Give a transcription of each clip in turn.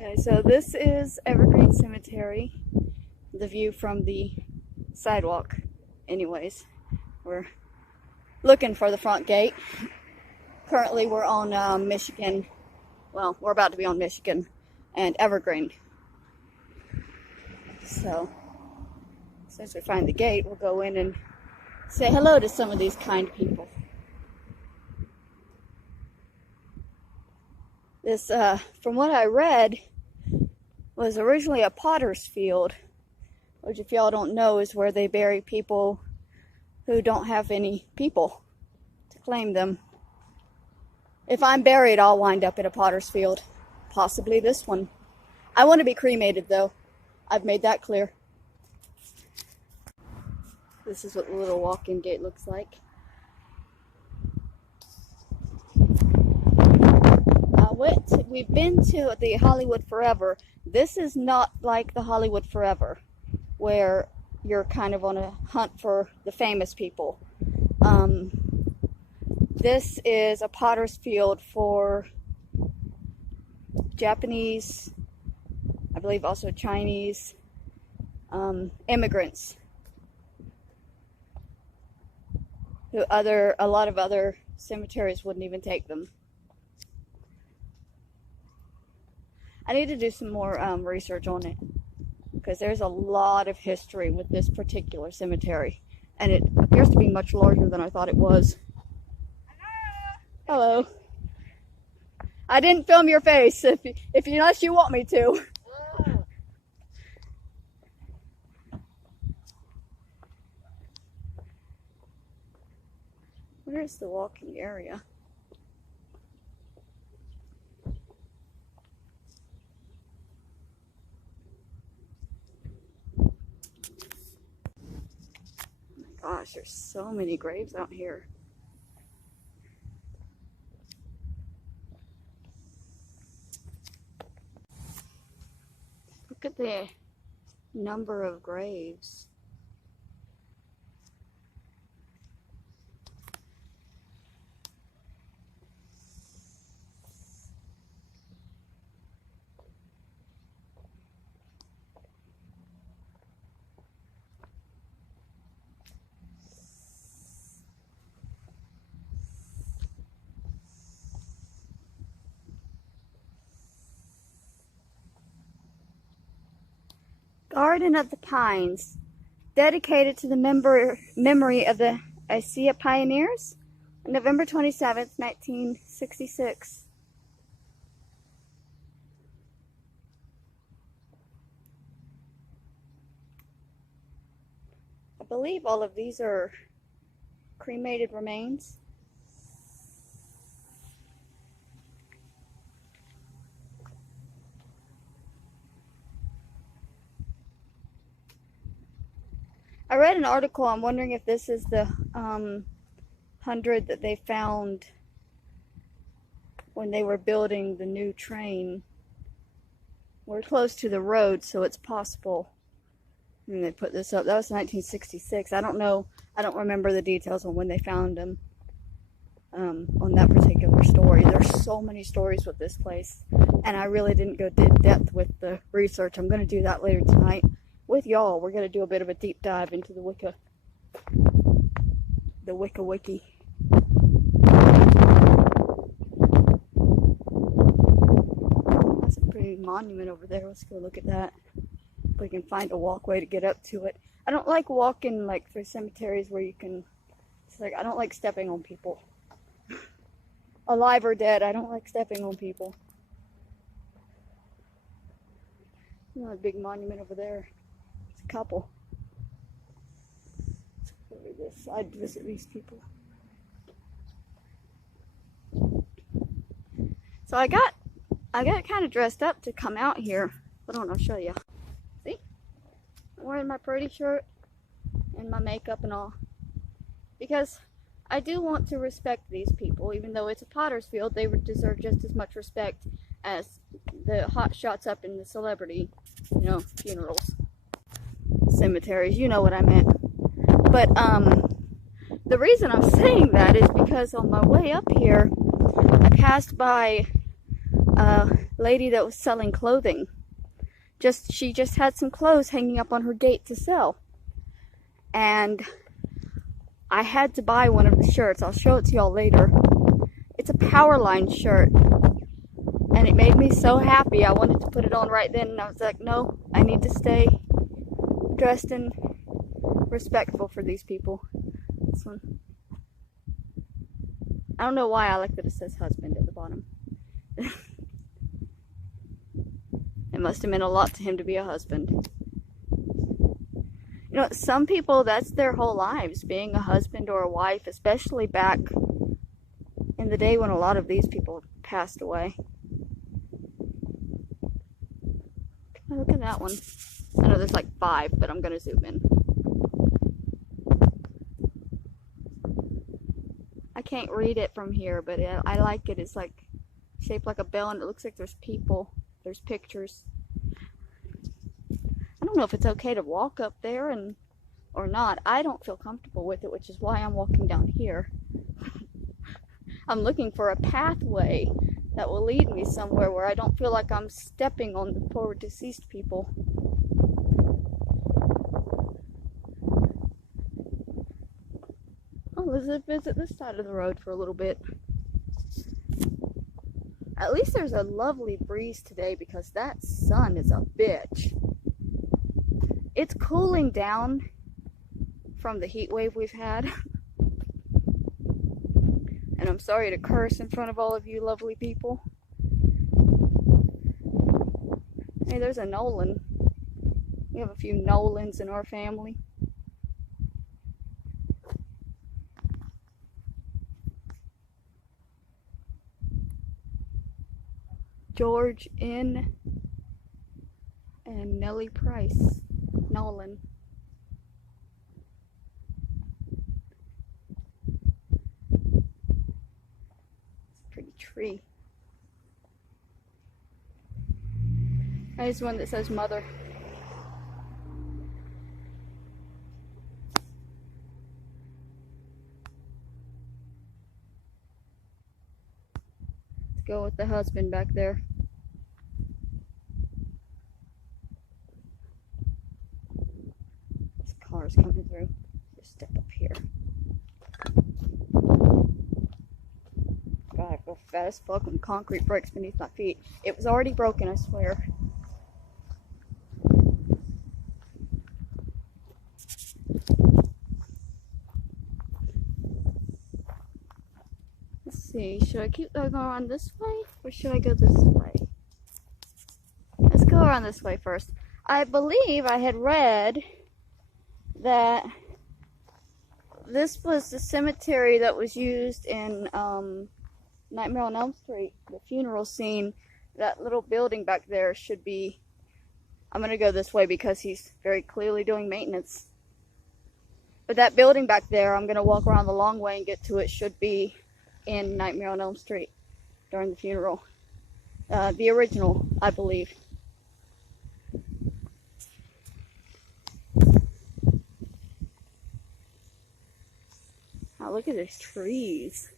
Okay, so this is Evergreen Cemetery. The view from the sidewalk. Anyways, we're looking for the front gate. Currently we're on Michigan. Well, we're about to be on Michigan and Evergreen. So, as soon as we find the gate, we'll go in and say hello to some of these kind people. This, from what I read, was originally a potter's field, which, if y'all don't know, is where they bury people who don't have any people to claim them. If I'm buried, I'll wind up in a potter's field. Possibly this one. I want to be cremated, though. I've made that clear. This is what the little walk-in gate looks like. We've been to the Hollywood Forever. This is not like the Hollywood Forever, where you're kind of on a hunt for the famous people. This is a potter's field for Japanese, I believe also Chinese, immigrants. A lot of other cemeteries wouldn't even take them. I need to do some more research on it, because there's a lot of history with this particular cemetery, and it appears to be much larger than I thought it was. Hello. I didn't film your face, unless you want me to. Where's the walking area? Gosh, there's so many graves out here. Look at the number of graves. Garden of the Pines, dedicated to the memory of the Adrasdea pioneers, November 27th, 1966. I believe all of these are cremated remains. I read an article, I'm wondering if this is the 100 that they found when they were building the new train. We're close to the road, so it's possible. And they put this up. That was 1966. I don't know. I don't remember the details on when they found them on that particular story. There's so many stories with this place, and I really didn't go in depth with the research. I'm going to do that later tonight. With y'all, we're going to do a bit of a deep dive into the Wicca Wiki. That's a pretty monument over there. Let's go look at that. If we can find a walkway to get up to it. I don't like walking like through cemeteries where you can, it's like, I don't like stepping on people. Alive or dead, I don't like stepping on people. Another big monument over there. Couple. Let's go over this side to visit these people. So I got kind of dressed up to come out here. Hold on, I'll show you. See? I'm wearing my pretty shirt and my makeup and all, because I do want to respect these people. Even though it's a potter's field, they deserve just as much respect as the hot shots up in the celebrity, funerals. Cemeteries, you know what I meant. But the reason I'm saying that is because on my way up here I passed by lady that was selling clothing. She just had some clothes hanging up on her gate to sell. And I had to buy one of the shirts. I'll show it to y'all later. It's a Powerline shirt. And it made me so happy. I wanted to put it on right then. And I was like, no, I need to stay dressed and respectful for these people. This one. I don't know why I like that it says husband at the bottom. It must have meant a lot to him to be a husband. You know, some people, that's their whole lives, being a husband or a wife, especially back in the day when a lot of these people passed away. Oh, look at that one. I know there's like 5, but I'm going to zoom in. I can't read it from here, but I like it. It's like shaped like a bell, and it looks like there's people. There's pictures. I don't know if it's okay to walk up there or not. I don't feel comfortable with it, which is why I'm walking down here. I'm looking for a pathway that will lead me somewhere where I don't feel like I'm stepping on the poor deceased people. Oh, let's visit this side of the road for a little bit. At least there's a lovely breeze today because that sun is a bitch. It's cooling down from the heat wave we've had. And I'm sorry to curse in front of all of you lovely people. Hey, there's a Nolan. We have a few Nolans in our family. George N. and Nellie Price Nolan. Pretty tree. There's one that says mother. Let's go with the husband back there. This car's coming through. Just step up here. God, I feel fat as fuck when concrete breaks beneath my feet. It was already broken, I swear. Let's see, should I keep going around this way, or should I go this way? Let's go around this way first. I believe I had read that this was the cemetery that was used in Nightmare on Elm Street, the funeral scene. That little building back there should be... I'm going to go this way because he's very clearly doing maintenance. But that building back there, I'm going to walk around the long way and get to it, should be in Nightmare on Elm Street during the funeral. The original, I believe. Oh, look at these trees.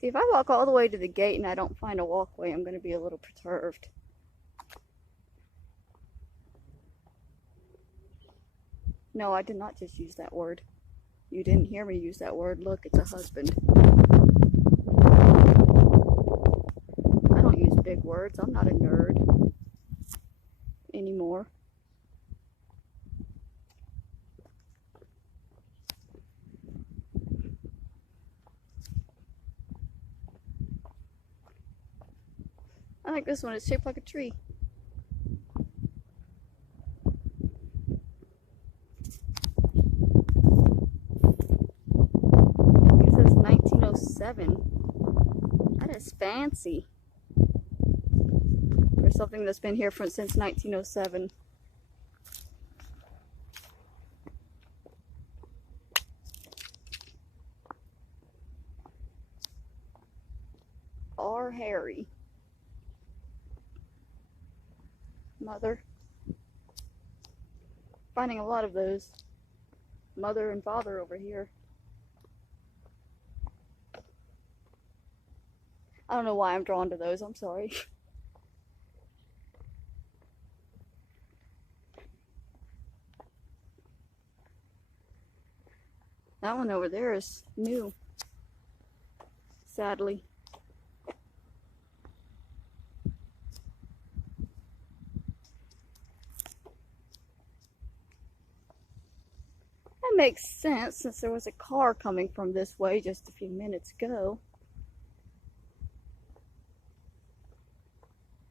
See, if I walk all the way to the gate and I don't find a walkway, I'm going to be a little perturbed. No, I did not just use that word. You didn't hear me use that word. Look, it's a husband. I don't use big words. I'm not a nerd anymore. I like this one. It's shaped like a tree. It says 1907. That is fancy. For something that's been here since 1907. R. Harry. Mother. Finding a lot of those. mother and father over here. I don't know why I'm drawn to those, I'm sorry. That one over there is new, sadly. That makes sense since there was a car coming from this way just a few minutes ago.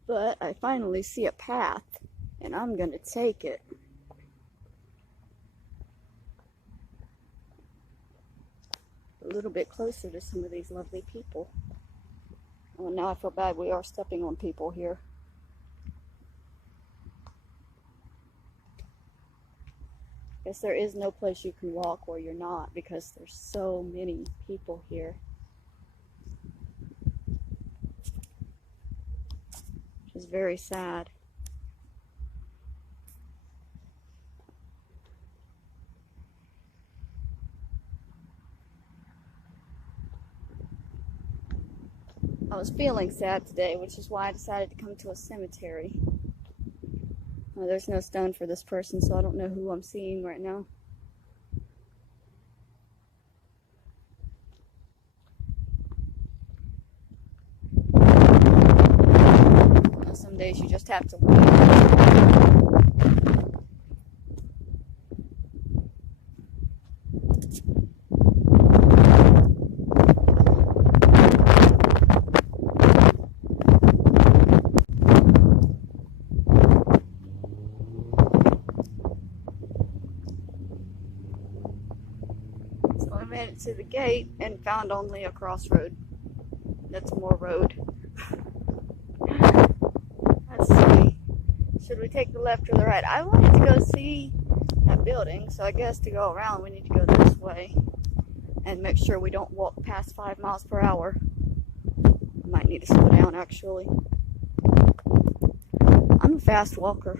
But I finally see a path, and I'm gonna take it. A little bit closer to some of these lovely people. Oh, now I feel bad. We are stepping on people here. Guess there is no place you can walk where you're not because there's so many people here. Which is very sad. I was feeling sad today, which is why I decided to come to a cemetery. There's no stone for this person, so I don't know who I'm seeing right now. Some days you just have to wait. Made it to the gate and found only a crossroad. That's more road. Let's see. Should we take the left or the right? I wanted to go see that building, so I guess to go around we need to go this way and make sure we don't walk past 5 miles per hour. Might need to slow down actually. I'm a fast walker.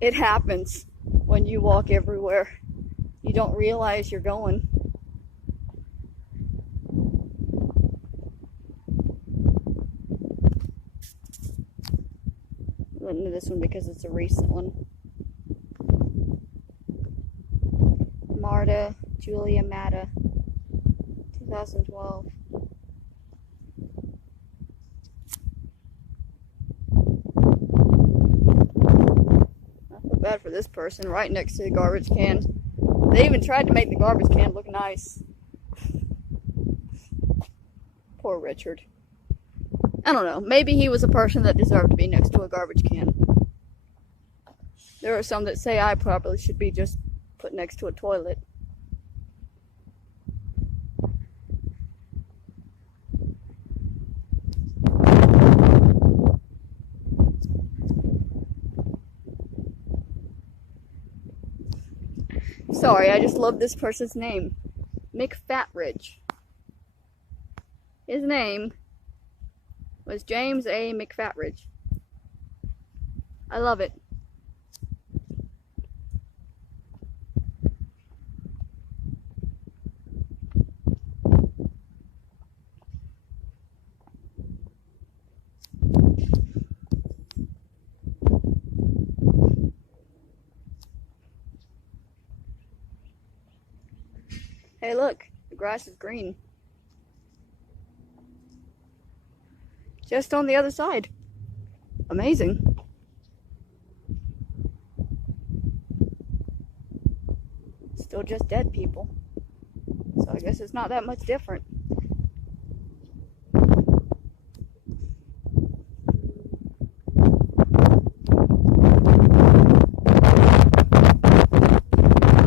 It happens when you walk everywhere. You don't realize you're going. Into this one because it's a recent one. Marta, Julia Matta, 2012. I feel bad for this person right next to the garbage can. They even tried to make the garbage can look nice. Poor Richard. I don't know, maybe he was a person that deserved to be next to a garbage can. There are some that say I probably should be just put next to a toilet. Sorry, I just love this person's name. McFatridge. His name was James A. McFatridge. I love it. Hey look, the grass is green. Just on the other side. Amazing. Still just dead people. So I guess it's not that much different.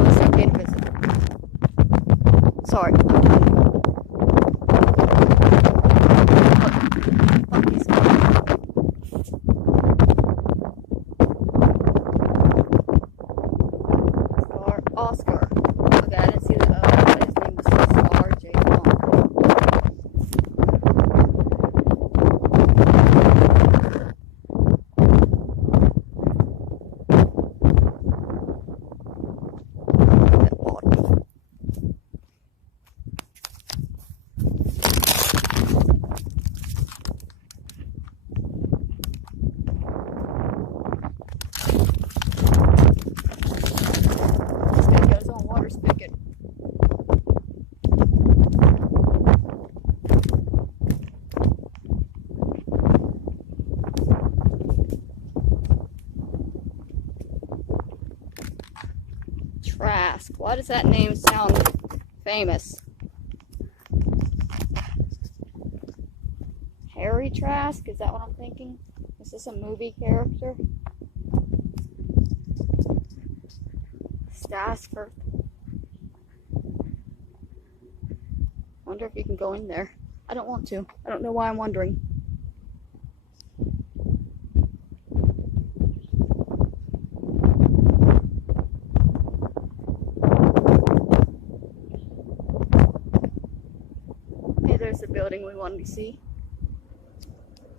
It's okay to visit. Sorry. Oscar. Okay, I didn't see that. His name was Star J. Why does that name sound famous? Harry Trask? Is that what I'm thinking? Is this a movie character? Stassford. Wonder if you can go in there. I don't want to. I don't know why I'm wondering. Hey, there's the building we wanted to see.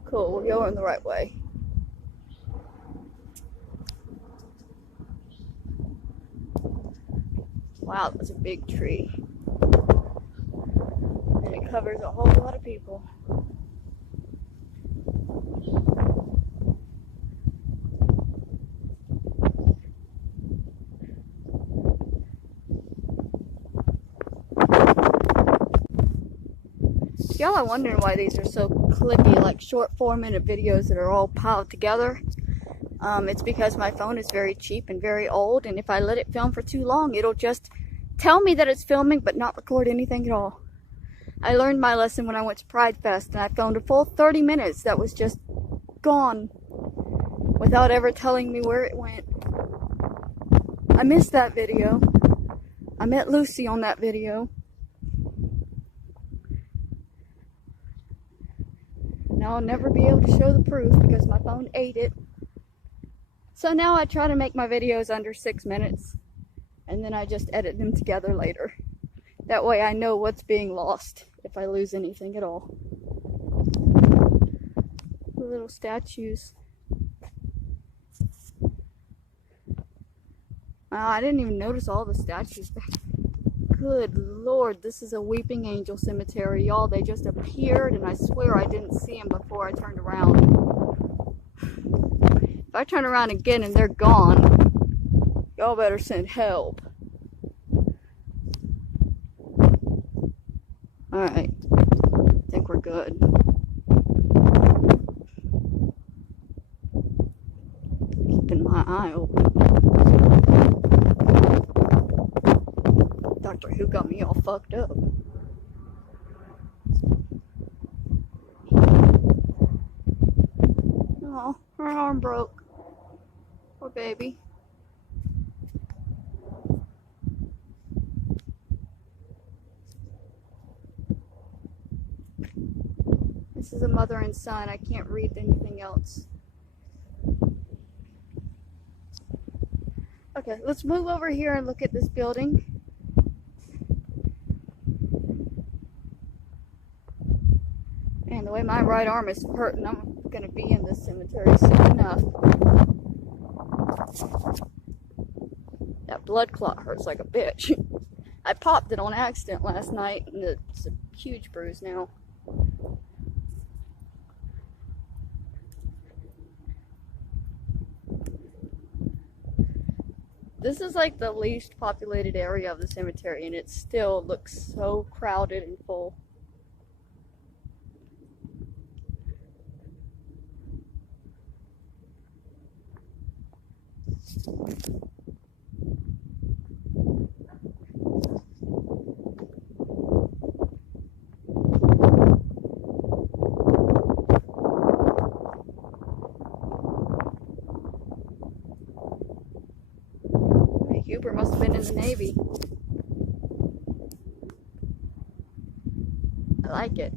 Cool, we're going the right way. Wow, that's a big tree. And it covers a whole lot of people. Y'all are wondering why these are so clippy, like short 4-minute videos that are all piled together. It's because my phone is very cheap and very old, and if I let it film for too long, it'll just tell me that it's filming but not record anything at all. I learned my lesson when I went to Pride Fest, and I filmed a full 30 minutes that was just gone without ever telling me where it went. I missed that video. I met Lucy on that video. Now I'll never be able to show the proof because my phone ate it. So now I try to make my videos under 6 minutes, and then I just edit them together later. That way I know what's being lost if I lose anything at all. The little statues. Wow, I didn't even notice all the statues back. Good Lord, this is a weeping angel cemetery, y'all. They just appeared, and I swear I didn't see them before I turned around. If I turn around again and they're gone, y'all better send help. Alright, I think we're good. Keeping my eye open. Doctor Who got me all fucked up. Oh, her arm broke. Poor baby. This is a mother and son. I can't read anything else. Okay, let's move over here and look at this building. Man, the way my right arm is hurting, I'm gonna be in this cemetery soon enough. That blood clot hurts like a bitch. I popped it on accident last night, and it's a huge bruise now. This is like the least populated area of the cemetery, and it still looks so crowded and full. Huber must have been in the Navy. I like it.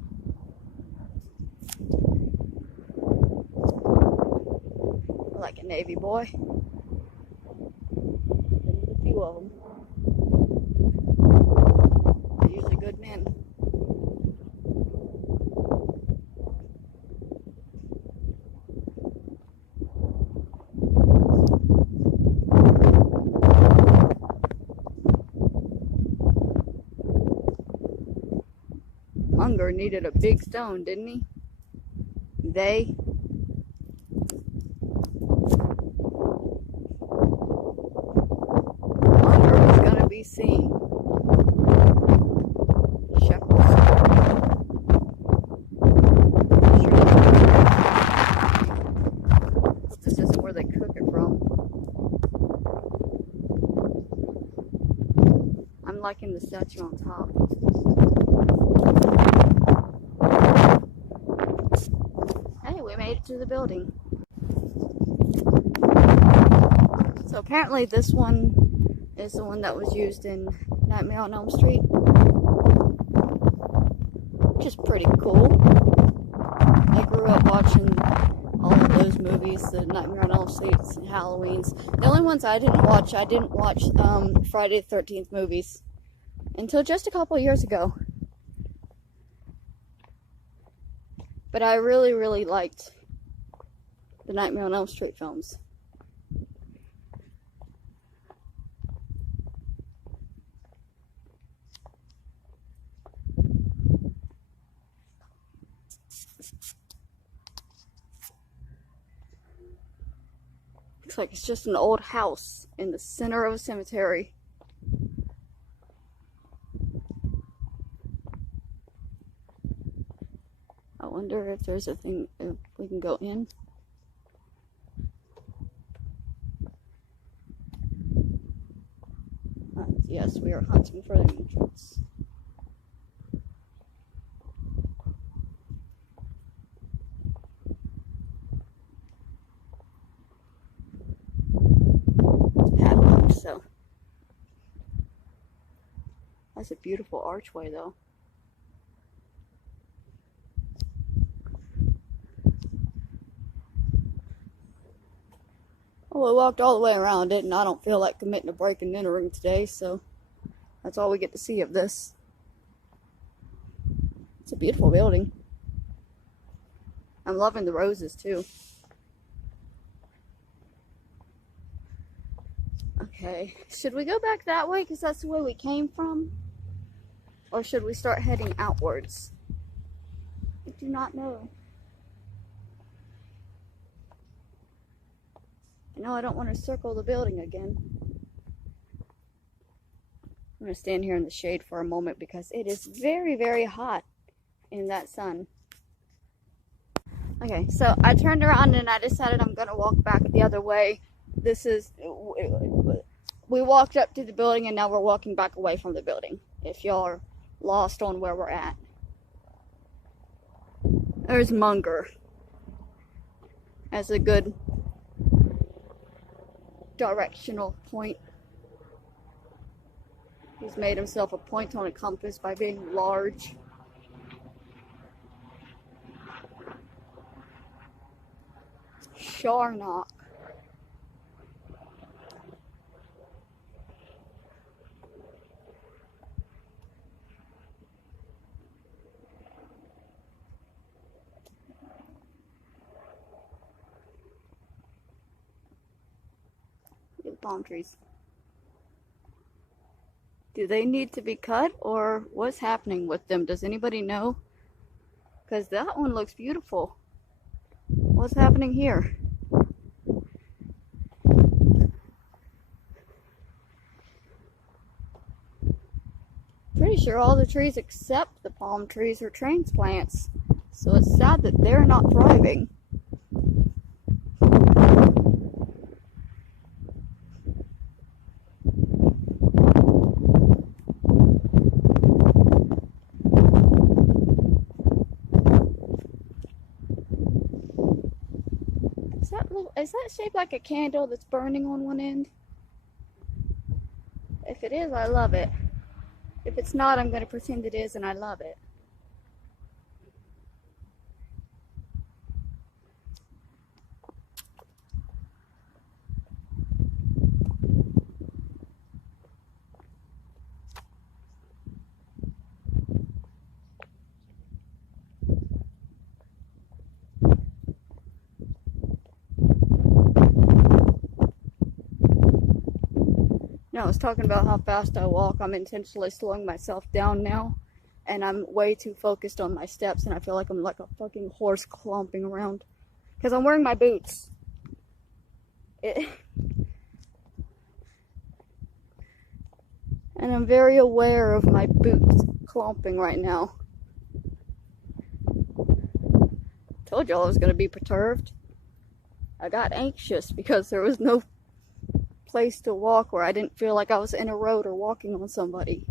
I like a Navy boy. There's a few of them. They're usually good men. Munger needed a big stone, didn't he? They. Munger was gonna be seen. Shepherds. This isn't where they cook it from. putting the statue on top. Hey, we made it to the building. So apparently this one is the one that was used in Nightmare on Elm Street, which is pretty cool. I grew up watching all of those movies, the Nightmare on Elm Street and Halloween's. The only ones I didn't watch Friday the 13th movies until just a couple of years ago. But I really, really liked the Nightmare on Elm Street films. Looks like it's just an old house in the center of a cemetery. I wonder if there's a thing, if we can go in. Yes, we are hunting for the entrance. So that's a beautiful archway though. Well, we walked all the way around it and I don't feel like committing a break and entering today, so that's all we get to see of this. It's a beautiful building. I'm loving the roses too. Okay, should we go back that way because that's the way we came from? Or should we start heading outwards? I do not know. No, I don't want to circle the building again. I'm going to stand here in the shade for a moment because it is very, very hot in that sun. Okay, so I turned around and I decided I'm going to walk back the other way. We walked up to the building and now we're walking back away from the building, if y'all are lost on where we're at. There's Munger as a good directional point. He's made himself a point on a compass by being large. Sharnock. Palm trees. Do they need to be cut or what's happening with them? Does anybody know? Because that one looks beautiful. What's happening here? Pretty sure all the trees except the palm trees are transplants. So it's sad that they're not thriving. Is that shaped like a candle that's burning on one end? If it is, I love it. If it's not, I'm going to pretend it is and I love it. I was talking about how fast I walk. I'm intentionally slowing myself down now, and I'm way too focused on my steps, and I feel like I'm like a fucking horse clomping around because I'm wearing my boots. And I'm very aware of my boots clomping right now. Told y'all I was going to be perturbed. I got anxious because there was no place to walk where I didn't feel like I was in a road or walking on somebody.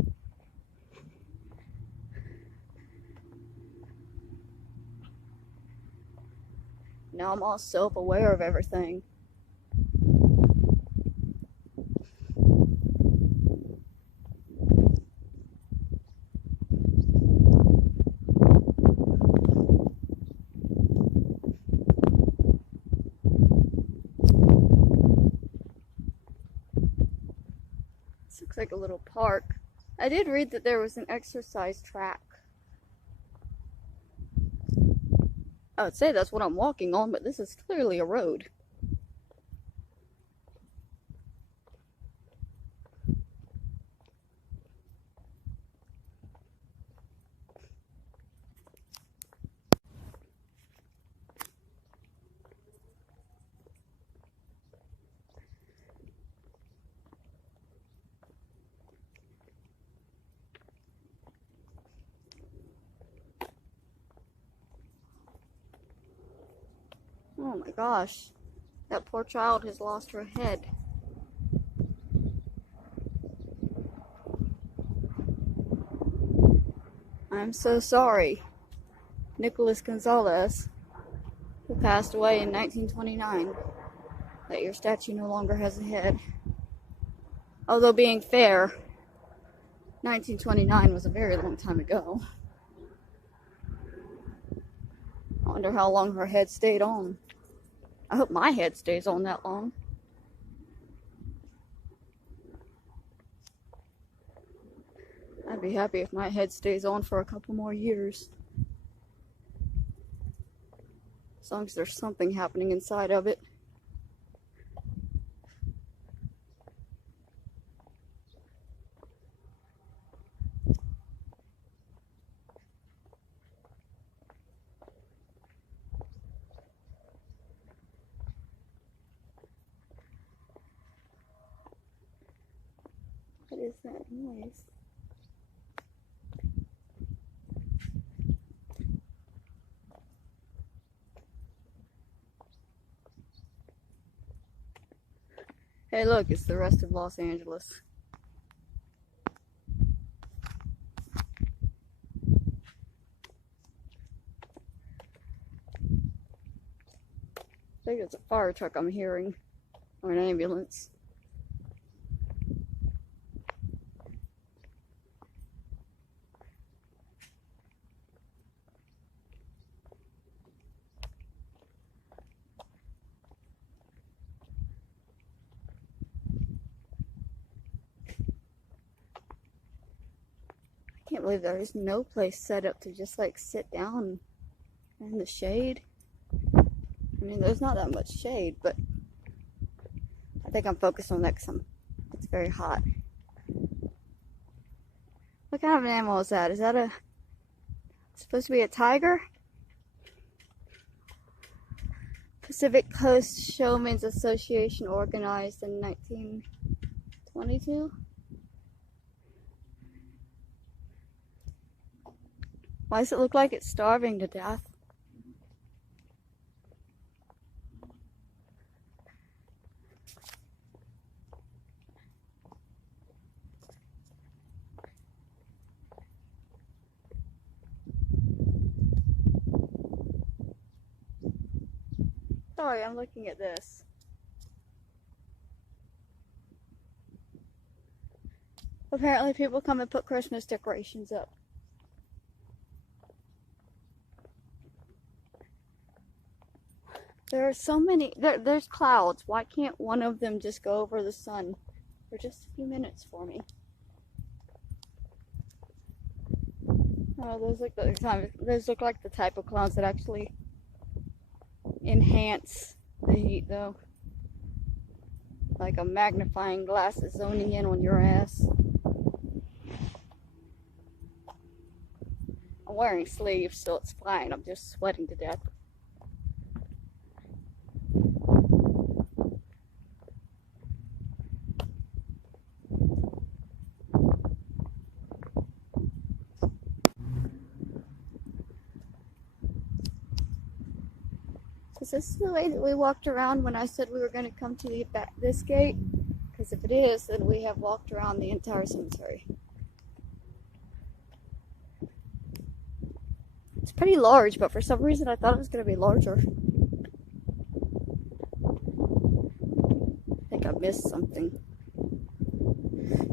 Now I'm all self-aware of everything. This looks like a little park. I did read that there was an exercise track. I would say that's what I'm walking on, but this is clearly a road. Oh my gosh, that poor child has lost her head. I'm so sorry, Nicholas Gonzalez, who passed away in 1929, that your statue no longer has a head. Although being fair, 1929 was a very long time ago. I wonder how long her head stayed on. I hope my head stays on that long. I'd be happy if my head stays on for a couple more years. As long as there's something happening inside of it. What is that noise? Hey look, it's the rest of Los Angeles. I think it's a fire truck I'm hearing, or an ambulance. I can't believe there is no place set up to just like sit down in the shade. I mean, there's not that much shade, but I think I'm focused on that because it's very hot. What kind of an animal is that? Is that supposed to be a tiger? Pacific Coast Showmen's Association organized in 1922. Why does it look like it's starving to death? Sorry, I'm looking at this. Apparently people come and put Christmas decorations up. There are so many, there's clouds. Why can't one of them just go over the sun for just a few minutes for me? Oh, those look like the type of clouds that actually enhance the heat though. Like a magnifying glass is zoning in on your ass. I'm wearing sleeves, so it's fine. I'm just sweating to death. Is this the way that we walked around when I said we were going to come to this gate? Because if it is, then we have walked around the entire cemetery. It's pretty large, but for some reason I thought it was going to be larger. missed something.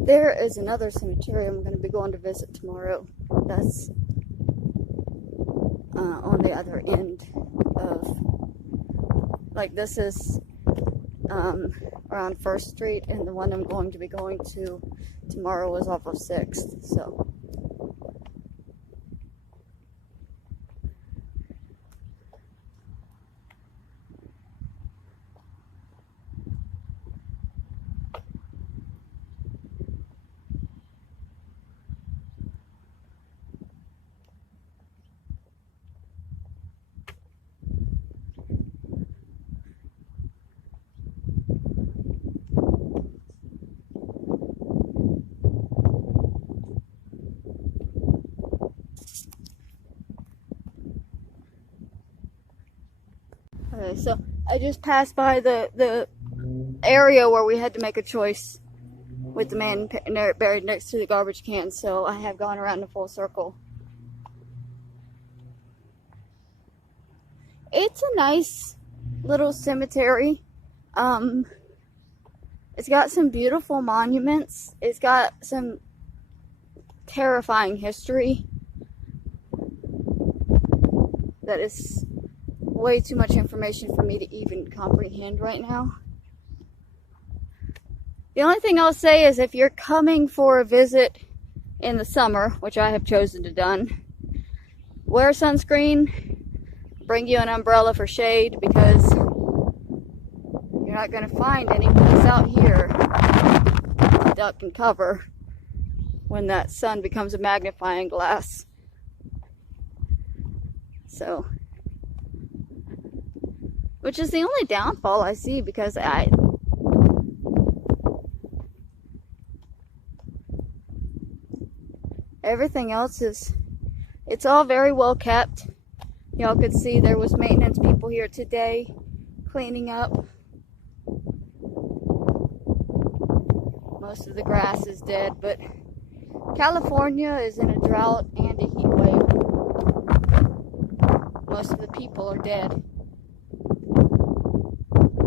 There is another cemetery I'm going to be going to visit tomorrow. That's on the other end of, like, this is around 1st Street, and the one I'm going to be going to tomorrow is off of 6th, so. Okay, so I just passed by the area where we had to make a choice with the man buried next to the garbage can, so I have gone around a full circle. It's a nice little cemetery. It's got some beautiful monuments. It's got some terrifying history that is way too much information for me to even comprehend right now. The only thing I'll say is if you're coming for a visit in the summer, which I have chosen to done, wear sunscreen, bring you an umbrella for shade, because you're not going to find any place out here to duck and cover when that sun becomes a magnifying glass. So, which is the only downfall I see, because everything else is, it's all very well kept. Y'all could see there was maintenance people here today cleaning up. Most of the grass is dead, but California is in a drought and a heat wave. Most of the people are dead.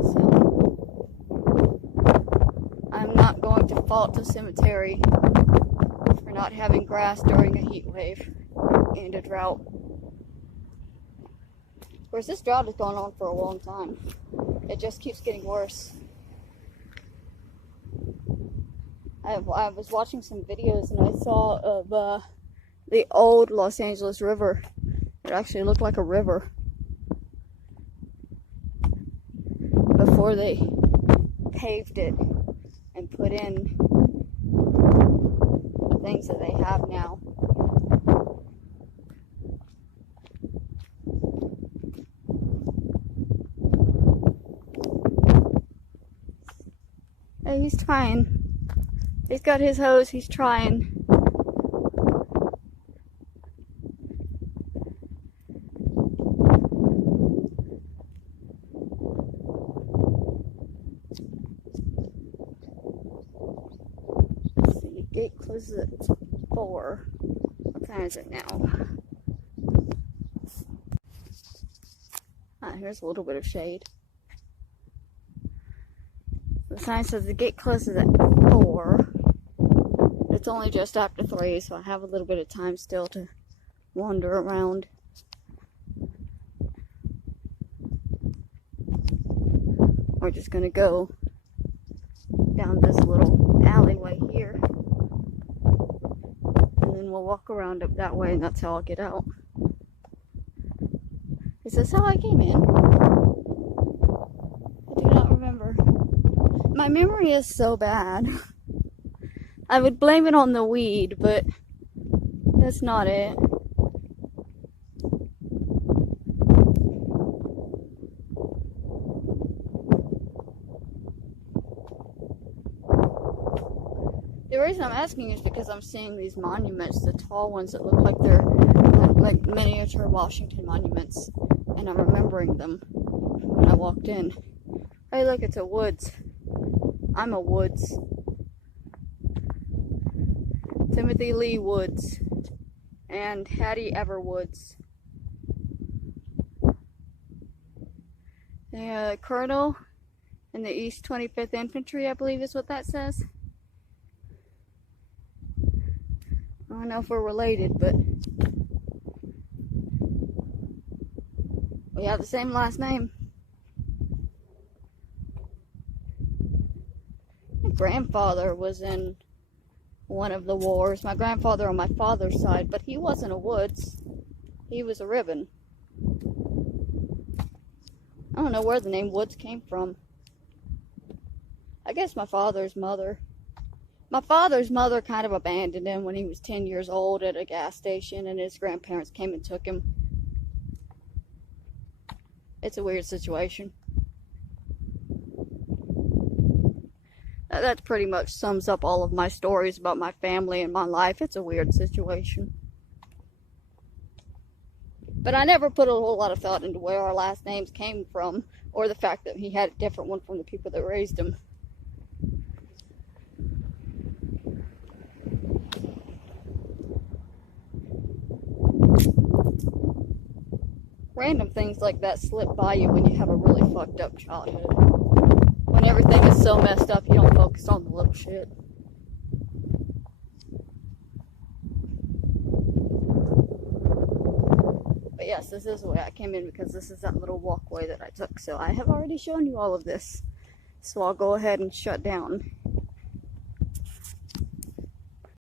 So, I'm not going to fault the cemetery for not having grass during a heat wave and a drought. Of course, this drought has gone on for a long time. It just keeps getting worse. I was watching some videos and I saw of the old Los Angeles River. It actually looked like a river before they paved it and put in the things that they have now. Hey, he's trying. He's got his hose, he's trying. Let's see, gate closes at 4. What time is it now? Ah, here's a little bit of shade. The sign says the gate closes at 4. It's only just after 3, so I have a little bit of time still to wander around. We're just gonna go down this little alleyway here, and then we'll walk around up that way, and that's how I'll get out. Is this how I came in? I do not remember. My memory is so bad. I would blame it on the weed, but that's not it. The reason I'm asking is because I'm seeing these monuments, the tall ones that look like they're like miniature Washington monuments, and I'm remembering them when I walked in. Hey, look, it's a woods. I'm a Woods. Timothy Lee Woods and Hattie Ever Woods. The Colonel in the East 25th Infantry, I believe is what that says. I don't know if we're related, but we have the same last name. My grandfather was in one of the wars. My grandfather on my father's side, but he wasn't a Woods. He was a Ribbon. I don't know where the name Woods came from. I guess my father's mother. My father's mother kind of abandoned him when he was 10 years old at a gas station, and his grandparents came and took him. It's a weird situation. That pretty much sums up all of my stories about my family and my life. It's a weird situation. But I never put a whole lot of thought into where our last names came from, or the fact that he had a different one from the people that raised him. Random things like that slip by you when you have a really fucked up childhood. When everything is so messed up, you don't focus on the little shit. But yes, this is the way I came in because this is that little walkway that I took. So I have already shown you all of this. So I'll go ahead and shut down.